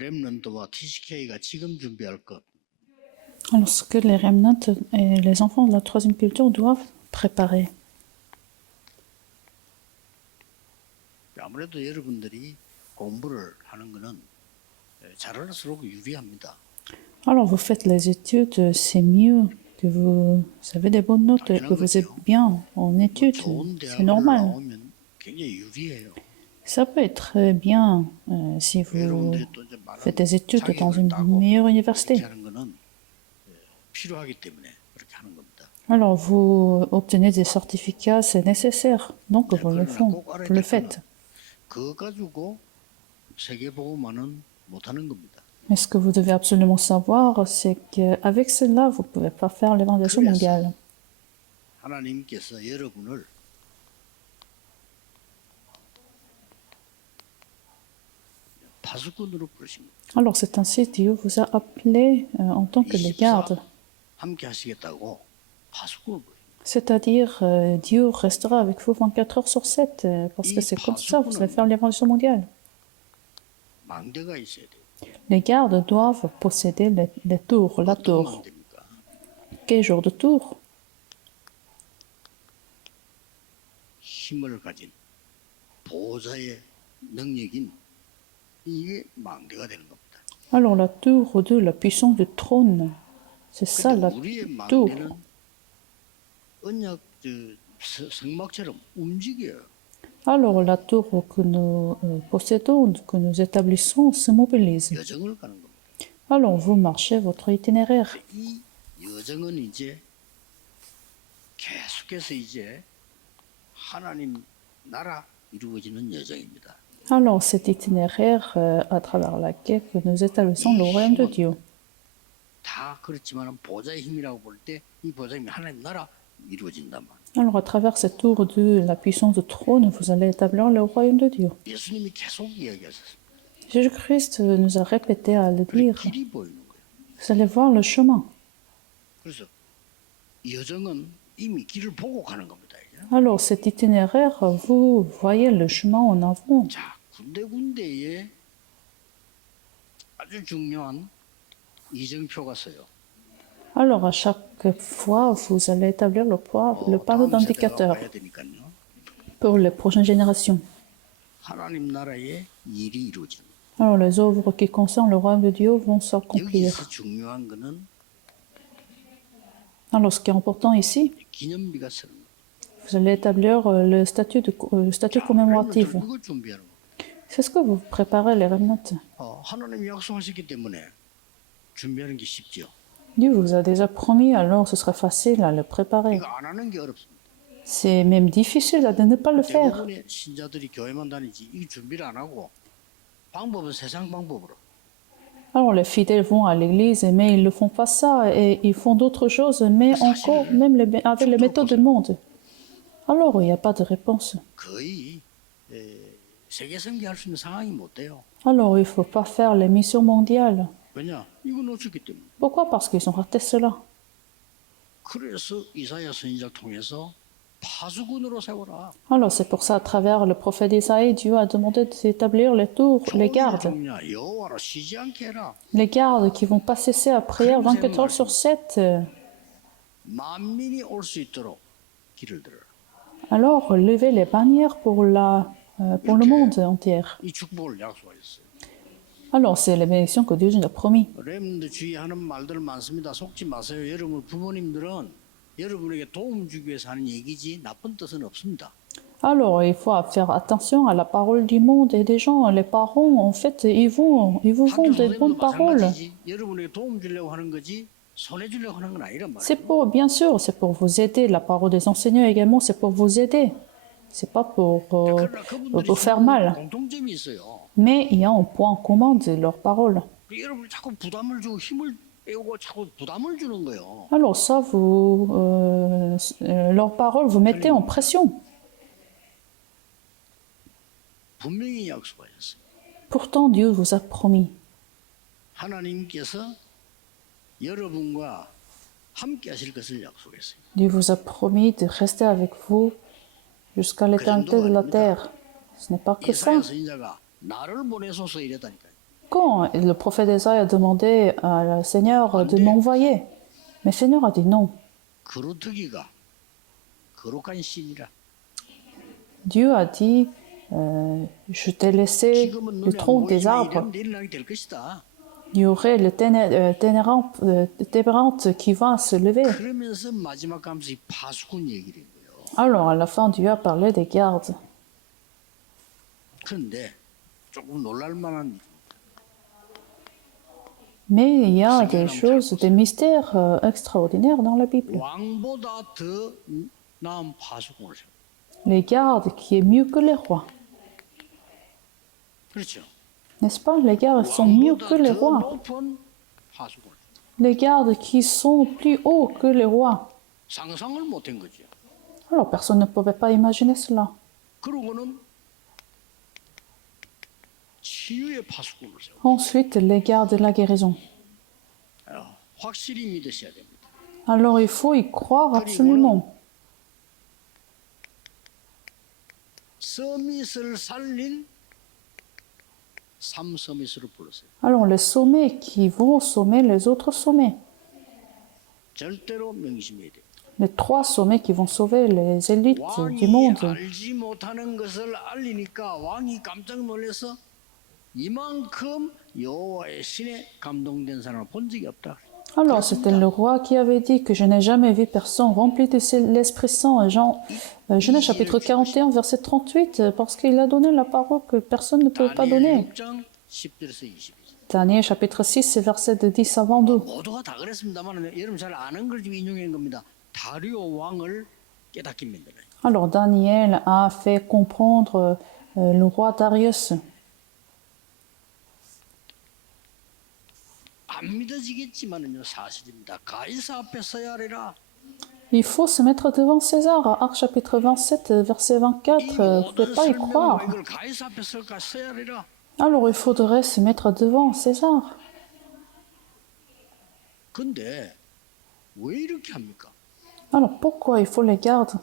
렘넌트와 TCK가 지금 준비할 것. Alors, ce que les remnants et les enfants de la troisième culture doivent préparer. 아무래도 여러분들이 공부를 하는 것은 잘할수록 유리합니다. Alors, vous faites les études, c'est mieux que vous avez des bonnes notes, que vous êtes bien en études. 좋은 C'est 대학을 normal. 나오면 굉장히 유리해요. Ça peut être très bien si vous 여러분들이 또 이제 많은 faites des études dans 자격을 une 따고 meilleure 이렇게 université. 하는 것은 필요하기 때문에 그렇게 하는 겁니다. Alors, vous obtenez des certificats, c'est nécessaire. Donc, vous le vous le faites. 그거 가지고 세계보고만은 못하는 겁니다. Mais ce que vous devez absolument savoir, c'est qu'avec cela, vous ne pouvez pas faire l'évangélisation mondiale. 하나님께서 여러분을 파수꾼으로 부르신 겁니다. Alors, c'est ainsi que Dieu vous a appelé en tant que les gardes. 함께 하시겠다고 파수꾼을 부르신 겁니다. C'est-à-dire, Dieu restera avec vous 24 heures sur 7, parce que c'est comme ça, vous allez faire l'évangélisation mondiale. 망대가 있어야 돼요. Les gardes doivent posséder les tours, la 어떤 tour. 망대입니까? Quel genre de tour? 힘을 가진 보호자의 능력인 이게 망대가 되는 겁니다. Alors, la tour de la puissance du trône, c'est ça 근데 la 우리의 tour. 망대는 언약 성막처럼 움직여요. Alors, la tour que nous possédons, que nous établissons, se mobilise. 여정을 가는 겁니다. Alors, vous marchez votre itinéraire. 이 여정은 이제 계속해서 이제 하나님 나라 이루어지는 여정입니다. Alors, cet itinéraire à travers laquelle que nous établissons le royaume de Dieu. 다 그렇지만 보좌의 힘이라고 볼 때 이 보좌의 힘이 하나님 나라 이루어진단 말이에요. Alors, à travers cette tour de la puissance du trône, vous allez établir le royaume de Dieu. 예수님이 계속 이야기하셨습니다. Jésus-Christ nous a répété à le dire. 길이 보이는 거예요. Vous allez voir le chemin. 그래서 이 여정은 이미 길을 보고 가는 겁니다. Alors, cet itinéraire, vous voyez le chemin en avant. 자, 군데군데에 아주 중요한 이정표가 서요. Alors, à chaque fois, vous allez établir le panneau 다음 세대가 d'indicateur 와야 되니까요. pour les prochaines générations. 하나님 나라의 일이 이루어지는 거예요. Alors, les œuvres qui concernent le royaume de Dieu vont s'accomplir. 여기서 중요한 거는 Alors, ce qui est important ici, 기념비가 서는 거예요. vous allez établir le statut commémoratif. 그걸 준비하는 거예요. C'est ce que vous préparez les remnants. 하나님이 약속하셨기 때문에 준비하는 게 쉽죠. Dieu vous a déjà promis, alors ce sera facile à le préparer. 이거 안 하는 게 어렵습니다. C'est même difficile de ne pas le faire. 대부분의 신자들이 교회만 다니지 이 준비를 안 하고 방법은 세상 방법으로. Alors les fidèles vont à l'église, mais ils ne font pas ça, et ils font d'autres choses, mais encore, même avec les méthodes du monde. Alors il n'y a pas de réponse. 거의 세계 선교할 수 있는 상황이 못 돼요. Alors il ne faut pas faire les missions mondiales. 왜냐? 이거 놓쳤기 때문에. Pourquoi? Parce qu'ils ont raté cela. 그래서 이사야 선지자를 통해서 파수꾼으로 세워라. Alors c'est pour ça, à travers le prophète Isaïe, Dieu a demandé d'établir les tours, les gardes. 여호와로 쉬지 않게 해라. Les gardes qui vont pas cesser à prier 24 heures sur 7. 만민이 올 수 있도록 길을 들어라. Alors levez les bannières pour le monde entier. 이 축복을 약속하셨어요. Alors c'est la bénédiction que Dieu nous a promis. 렘드 주의하는 말들 많습니다. 속지 마세요. 여러분 부모님들은 여러분에게 도움 주기 위해서 하는 얘기지 나쁜 뜻은 없습니다. Alors il faut faire attention à la parole du monde et des gens. Les parents, en fait, ils vous font des bonnes paroles. 마찬가지지. 여러분에게 도움 주려고 하는 거지 손해 주려고 하는 건 아니란 말이에요. C'est pour, bien sûr, c'est pour vous aider. La parole des enseignants également, c'est pour vous aider. C'est pas pour 그러나 그분들이 vous faire mal. 공통점이 있어요. Mais il y a un point commun de leurs paroles. 여러분 자꾸 부담을 주고 힘을 빼고 자꾸 부담을 주는 거예요. Alors ça, leurs paroles, vous mettez en pression. 분명히 약속하셨어요. Pourtant, Dieu vous a promis. 하나님께서 여러분과 함께 하실 것을 약속했어요. Dieu vous a promis de rester avec vous jusqu'à l'éternité de la terre. Ce n'est pas que ça. 이사야 선지자가 나를 보내소서 이랬다니까요. Quand le prophète Esaïe a demandé au Seigneur de m'envoyer, mais le Seigneur a dit non. 그루터기가 거룩한 신이라. Dieu a dit, je t'ai laissé 지금은 le 눈에 안 tronc des 보이지만 arbres. 이러면 내일 나게 될 것이다. Il y aurait le ténérante qui va se lever. 그러면서 마지막 감사 이 파수꾼 얘기를 한 거예요. Alors, à la fin, Dieu a parlé des gardes. 그런데 조금 놀랄만한 일. Mais il y a des choses, des mystères extraordinaires dans la Bible. 왕보다 더 나은 파수꾼을 세워. Les gardes qui est mieux que les rois. 그렇죠. N'est-ce pas? Les gardes sont mieux que les 왕보다 더 rois. 높은 파수꾼. Les gardes qui sont plus hauts que les rois. 상상을 못한 거죠. Alors, personne ne pouvait pas imaginer cela. 그러고는 치유의 파수꾼을 세워. Ensuite, les gardes de la guérison. 확실히 믿으셔야 됩니다. Alors, il faut y croire absolument. 서밋을 살린 삼서밋으로 불렀어요. Alors, les sommets qui vont sommer les autres sommets. 절대로 명심해야 돼요. Les 3 sommets qui vont sauver les élites du 왕이 monde. 알지 못하는 것을 알리니까 왕이 깜짝 놀라서 이만큼 여호와의 신에 감동된 사람을 본 적이 없다. Alors, c'était le roi qui avait dit que je n'ai jamais vu personne rempli de l'Esprit Saint. Genèse chapitre 41, verset 38, parce qu'il a donné la parole que personne ne pouvait pas donner. 6장 10절에서 20절. Daniel chapitre 6, verset de 10 à 22. 모두가 다 그랬습니다만 여러분 잘 아는 걸 지금 인용한 겁니다. 다리오 왕을 깨닫게 만들어요. Alors, Daniel a fait comprendre le roi Darius. 안 믿어지겠지만은요 사실입니다. 가이사 앞에 서야 하리라. Il faut se mettre devant César. Actes chapitre 27, verset 24. Vous ne pouvez pas y croire. 이걸 가이사 앞에 서야 하리라. Alors, il faudrait se mettre devant César. 근데 왜 이렇게 합니까? Alors, pourquoi il faut les gardes?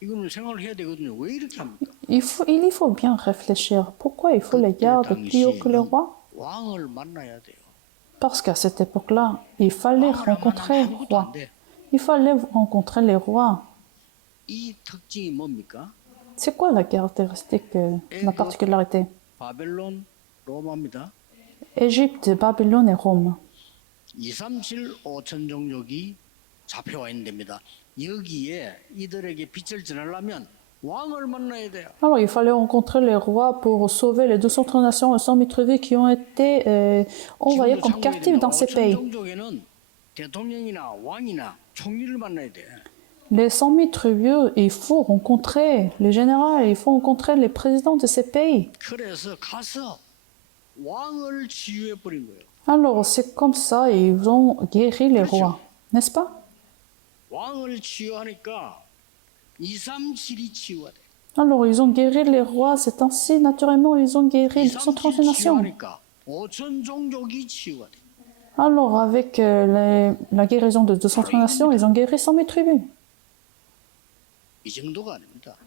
이거는 생각을 해야 되거든요. 왜 이렇게 합니까? Il y faut bien réfléchir. Pourquoi il faut les gardes plus haut que le roi? 왕을 만나야 돼요. Parce qu'à cette époque-là, il fallait rencontrer les rois. Il fallait rencontrer les rois. 이 특징이 뭡니까? C'est quoi la caractéristique, la particularité? 바벨론, 로마입니다. Égypte, Babylone et Rome. 237, 5천 종족이 잡혀와 있는 데입니다. 여기에 이들에게 빛을 전하려면 왕을 만나야 돼요. Alors, il fallait rencontrer les rois pour sauver les 230 nations et 100 000 tribus qui ont été envoyées comme captives dans ces 5천 pays. 종족에는 대통령이나 왕이나 총리를 만나야 돼. Les 100 000 tribus, il faut rencontrer les généraux, il faut rencontrer les présidents de ces pays. 그래서 가서 왕을 치유해 버린 거예요. Alors, c'est comme ça, ils ont guéri les rois, n'est-ce pas? 왕을 치유하니까 237이 치유가 돼. Alors, ils ont guéri les rois, c'est ainsi, naturellement, ils ont guéri 230 237 nations. 치유하니까 5천 종족이 치유가 돼. Alors, avec la guérison de 230 nations, ils ont guéri 100 000 tribus. 이 정도가 아닙니다.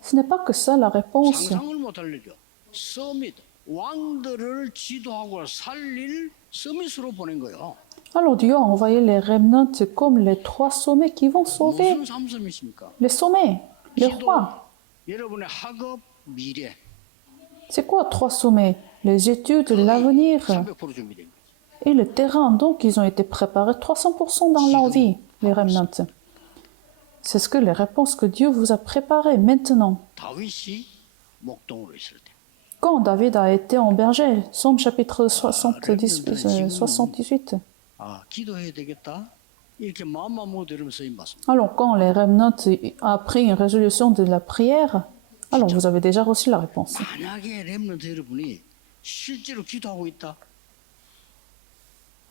Ce n'est pas que ça la réponse. 상상을 못할 일이죠. 서밋, 왕들을 지도하고 살릴 서밋으로 보낸 거예요. Alors, Dieu a envoyé les remnants comme les 3 sommets qui vont sauver 무슨 삼섬이십니까? les sommets, les rois. 여러분의 학업, 미래 C'est quoi 3 sommets? Les études, l'avenir 300% 준비된 거죠. et le terrain. Donc, ils ont été préparés 300% dans leur vie, les remnants. C'est ce que les réponses que Dieu vous a préparées maintenant. 다윗이 목동으로 있을 때 Quand David a été en berger, Somme chapitre 78. 아, 기도해야 되겠다. 이렇게 마음만 먹어도 여러분 쓰임 받습니다. Alors, quand les remnants a pris une résolution de la prière, alors vous avez déjà reçu la réponse. 만약에 렘넌트 여러분이 실제로 기도하고 있다.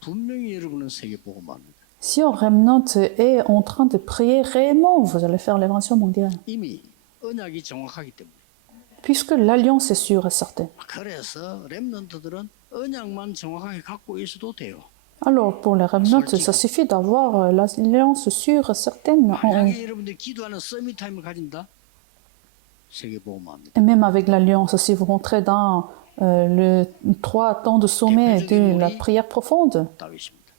분명히 여러분은 세계복음화입니다. Si un remnant est en train de prier réellement, vous allez faire l'évangile mondiale. 이미 언약이 정확하기 때문에. Puisque l'alliance est sûre et certaine. 그래서 렘넌트들은 언약만 정확하게 갖고 있어도 돼요. Alors, pour les remnants, ça suffit d'avoir l'alliance sûre et certaine. 만약에 여러분들이 기도하는 서밋 타임을 가진다. 세계복음화입니다. Et même avec l'alliance, si vous rentrez dans le 3 temps de sommet de la prière profonde. 다윗입니다.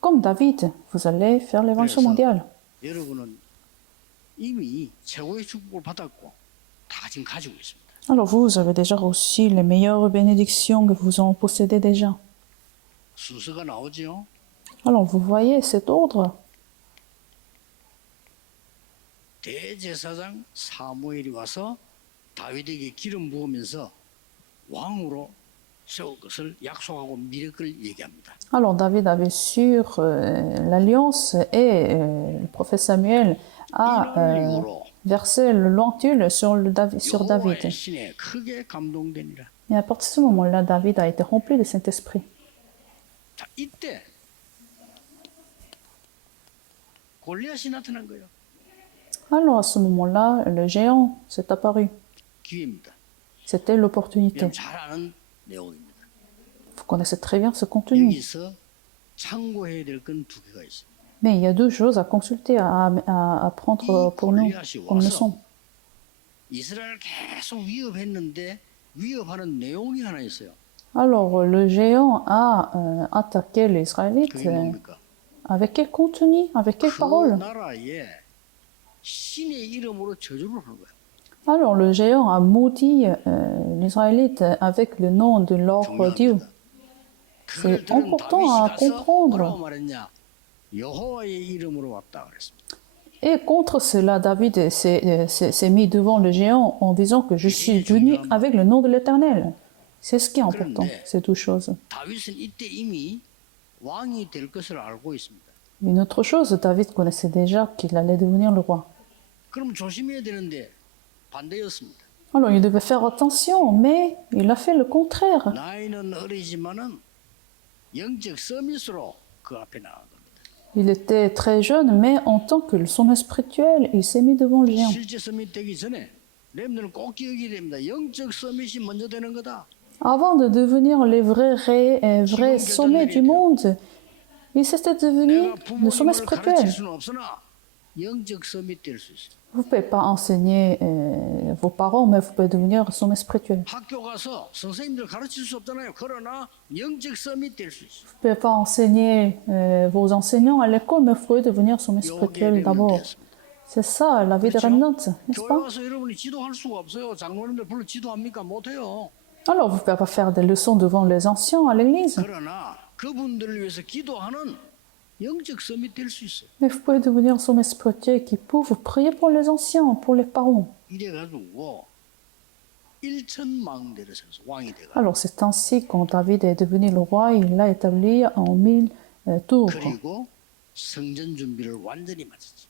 Comme David, vous allez faire l'évangile mondial. 여러분은 이미 최고의 축복을 받았고 다 지금 가지고 있습니다. Alors vous avez déjà reçu les meilleures bénédictions que vous en possédez déjà. 순서가 나오지요. Alors vous voyez cet ordre. 대제사장 사무엘이 와서 다윗에게 기름 부으면서 왕으로 세울 것을 약속하고 미래를 얘기합니다. Alors David avait sur l'alliance et le prophète Samuel a 이날 이후로 versé le l'oncle sur David. 여호와의 신에 크게 감동되니라. Et à partir de ce moment-là, David a été rempli de Saint-Esprit. 자, 이때 골리앗이 나타난 거예요. Alors à ce moment-là, le géant s'est apparu. 기회입니다. C'était l'opportunité. 여러분 잘 아는 내용입니다. Vous connaissez très bien ce contenu. 여기서 참고해야 될 건 두 개가 있어요. Mais il y a deux choses à consulter, à prendre pour nous comme leçon. 이스라엘을 계속 위협했는데 위협하는 내용이 하나 있어요. Alors le géant a attaqué les Israélites. 그게 뭡니까? Avec quel contenu? Avec quelle 그 parole? 나라에 신의 이름으로 저주를 하는 거예요. Alors le géant a maudit les Israélites avec le nom de leur Dieu. 중요합니다. 그걸 C'est 들은 important 다윗이 à 가서 comprendre. 뭐라고 말했냐? 여호와의 이름으로 왔다 그랬습니다. Et contre cela, David s'est mis devant le géant en disant que je suis venu avec le nom de l'Éternel. C'est ce qui est important, ces deux choses. 다윗은 이때 이미 왕이 될 것을 알고 있습니다. Une autre chose, David connaissait déjà qu'il allait devenir le roi. 그럼 조심해야 되는데 반대였습니다. Alors il devait faire attention, mais il a fait le contraire. 나이는 어리지만은 영적 서밋으로 그 앞에 나간 겁니다. Il était très jeune, mais en tant que sommet spirituel, il s'est mis devant le géant. 실제 서밋 되기 전에 렘들은 꼭 기억해야 됩니다. 영적 서밋이 먼저 되는 거다. Avant de devenir les vrais sommets du monde, il s'était devenu 내가 le sommet 부모님을 가르칠 spirituel. 수는 없으나 영적 서밋 될 수 있어요. Vous ne pouvez pas enseigner vos parents, mais vous pouvez devenir sommet spirituel. 학교 가서 선생님들 가르칠 수 없잖아요. 그러나 영적 서밋 될 수 있어요. Vous ne pouvez pas enseigner vos enseignants à l'école, mais vous pouvez devenir sommet 요게 spirituel d'abord. 됐습니다. C'est ça, la vie des remnants, n'est-ce 교회 pas? 와서 여러분이 지도할 수가 없어요. 장로님들 별로 지도합니까? 못해요. Alors, vous ne pouvez pas faire des leçons devant les anciens à l'église, 그러나 그분들을 위해서 기도하는 영적 서밋 될 수 있어요. mais vous pouvez devenir sommet spirituel qui peuvent prier pour les anciens, pour les parents. 이래가지고 일천망대를 세워서 왕이 돼가. Alors, c'est ainsi quand David est devenu le roi, il l'a établi en 1000 tours. 그리고 성전 준비를 완전히 마쳤지.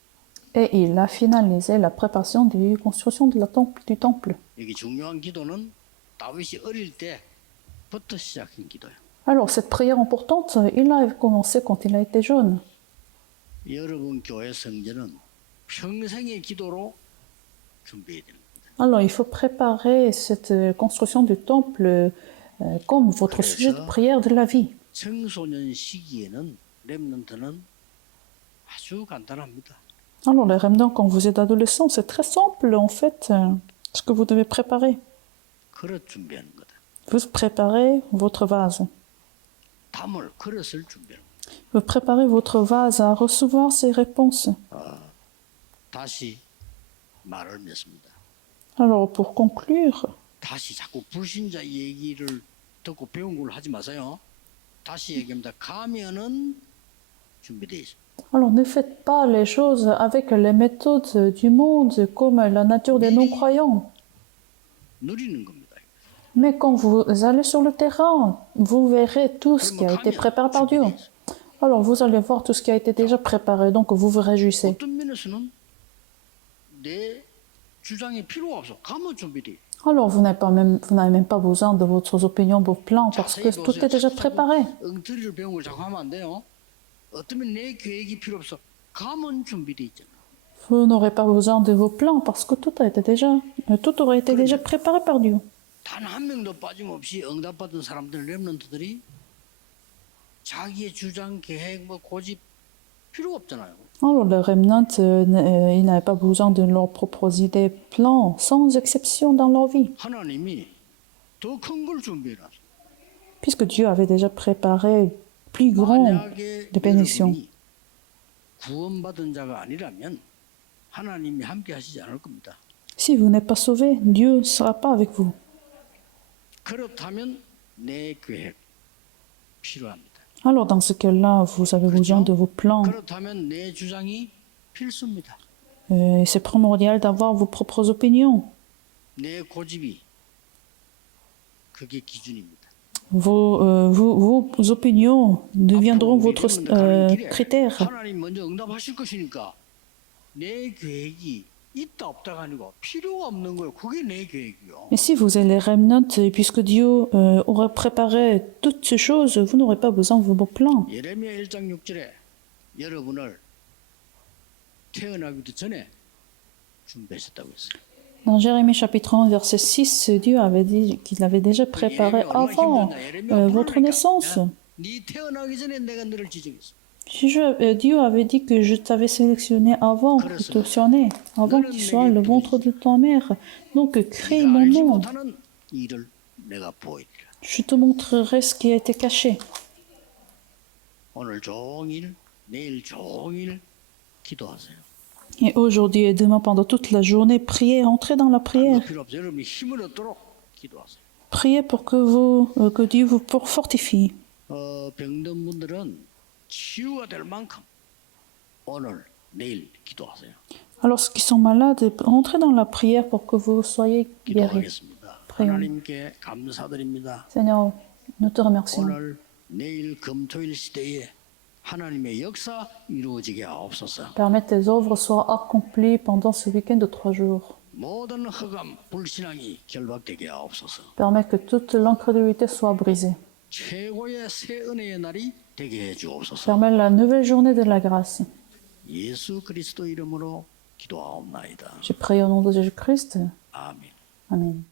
Et il a finalisé la préparation de la construction de du temple. 여기 중요한 기도는 다윗이 어릴 때부터 시작한 기도예요. Alors, cette prière importante, il a commencé quand il a été jeune. 여러분 교회 성전은 평생의 기도로 준비해야 됩니다. Alors, il faut préparer cette construction du temple comme votre sujet de prière de la vie. 청소년 시기에는 렘넌트는 아주 간단합니다. Alors, les remnants, quand vous êtes adolescent, c'est très simple en fait, ce que vous devez préparer. 그릇 준비하는 거다. Vous préparez votre vase. 담을 그릇을 준비하는 거다. Vous préparez votre vase à recevoir ces réponses. 다시 말을 맺습니다. Alors, pour conclure, 다시 자꾸 불신자 얘기를 듣고 배운 걸 하지 마세요. 다시 얘기합니다. 가면은 준비되어 있습니다. alors ne faites pas les choses avec les méthodes du monde comme la nature des non-croyants. 누리는 겁니다. Mais quand vous allez sur le terrain, vous verrez tout ce qui a été préparé par Dieu. Alors vous allez voir tout ce qui a été déjà préparé, donc vous vous réjouissez. 어떤 면에서는 내 주장이 필요가 없어. 가면 준비돼. Alors vous n'avez même pas besoin de votre opinion, vos plans, parce que tout est déjà préparé. 엉터리를 배운 걸 자꾸 하면 안 돼요. 어떤 면 내 계획이 필요 없어. 가면 준비돼 있잖아. Vous n'aurez pas besoin de vos plans, parce que tout aurait été déjà préparé par Dieu. 단 한 명도 빠짐없이 응답받은 사람들 렘넌트들이 자기의 주장, 계획, 고집 필요 없잖아요. Alors le remnant, ils n'avaient pas besoin de leurs propres idées, plans, sans exception dans leur vie. 하나님이 더 큰 걸 준비해놨어. puisque Dieu avait déjà préparé plus grand 만약에 de bénédictions. 여러분이 구원받은 자가 아니라면 하나님이 함께 하시지 않을 겁니다. Si vous n'êtes pas sauvé, Dieu ne sera pas avec vous. 그렇다면 내 계획 필요합니다. Alors dans ce cas-là, vous avez besoin de vos plans. 그렇다면 내 주장이 필수입니다. Et c'est primordial d'avoir vos propres opinions. 내 고집이 그게 기준입니다. Vos opinions deviendront votre critère. 하나님 먼저 응답하실 것이니까 내 계획이 있다 없다가 아니고 필요가 없는 거예요. 그게 내 계획이요. Mais si vous êtes les remnants, et puisque Dieu aurait préparé toutes ces choses, vous n'aurez pas besoin de vos plans. 예레미야 1장 6절에 여러분을 태어나기도 전에 준비하셨다고 했어요. Dans Jérémie chapitre 1, verset 6, Dieu avait dit qu'il avait déjà préparé avant votre naissance. 네 태어나기 전에 내가 너를 지정했어. Dieu avait dit que je t'avais sélectionné avant que tu sois né, avant que tu sois le ventre de ta mère. Donc crée 네가 mon 알지 nom. 못하는 일을 내가 보이리라. Je te montrerai ce qui a été caché. 오늘 종일 내일 종일 기도하세요. Et aujourd'hui et demain, pendant toute la journée, priez, entrez dans la prière. 필요 없어요. 여러분이 힘을 얻도록 기도하세요. Priez pour que Dieu vous fortifie. 병든 분들은 치유가 될 만큼 오늘 내일 기도하세요. Alors ceux qui sont malades, entrez dans la prière pour que vous soyez guéris. 기도하겠습니다. 하나님께 감사드립니다. Seigneur, nous te remercions. 오늘 내일 금토일 시대에 하나님의 역사 이루어지게 하옵소서. Permets que tes œuvres soient accomplies pendant ce week-end de 3 jours. 모든 흑암 불신앙이 결박되게 하옵소서. Permets que toute l'incrédulité soit brisée. 최고의 새 은혜의 날이 되게 해 주옵소서. Permets la nouvelle journée de la grâce. 예수 그리스도 이름으로 기도하옵나이다. Je prie au nom de Jésus-Christ. 아멘. Amen.